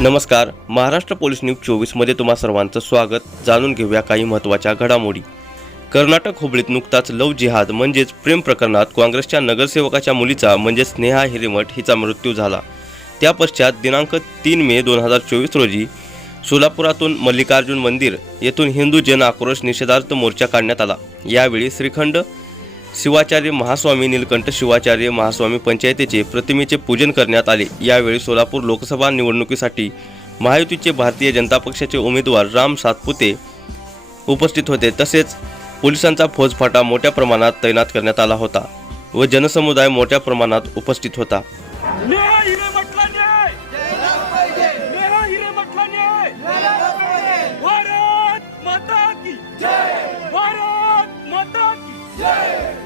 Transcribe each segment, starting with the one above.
नमस्कार Maharashtra police news चोवीसमध्ये तुम्हा सर्वांचं स्वागत. जाणून घेऊया काही महत्त्वाच्या घडामोडी. कर्नाटक हुबळीत नुकताच लव जिहाद म्हणजेच प्रेम प्रकरणात काँग्रेसच्या नगरसेवकाच्या मुलीचा म्हणजेच स्नेहा हिरेमठ हिचा मृत्यू झाला. त्या पश्चात दिनांक तीन मे दोन हजार चोवीस रोजी सोलापुरातून मल्लिकार्जुन मंदिर येथून हिंदू जन आक्रोश निषेधार्थ मोर्चा काढण्यात आला. यावेळी श्रीखंड शिवाचार्य महास्वामी नीलकंठ शिवाचार्य महास्वामी पंचायतीचे प्रतिमेचे पूजन करण्यात आले. यावेळी सोलापूर लोकसभा निवडणुकीसाठी महायुतीचे भारतीय जनता पक्षाचे उमेदवार राम सातपुते उपस्थित होते. तसेच पोलिसांचा फौजफाटा मोठ्या प्रमाणात तैनात करण्यात आला होता व जनसमुदाय मोठ्या प्रमाणात उपस्थित होता. Yeah!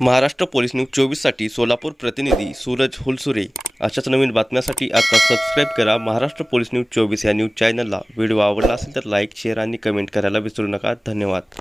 महाराष्ट्र पोलीस न्यूज चोवीससाठी सोलापूर प्रतिनिधी सूरज हुलसुरे. अशाच नवीन बातम्यासाठी आता सबस्क्राईब करा महाराष्ट्र पोलीस न्यूज चोवीस या न्यूज चॅनलला व्हिडिओ आवडला असेल तर लाईक शेअर आणि कमेंट करायला विसरू नका. धन्यवाद.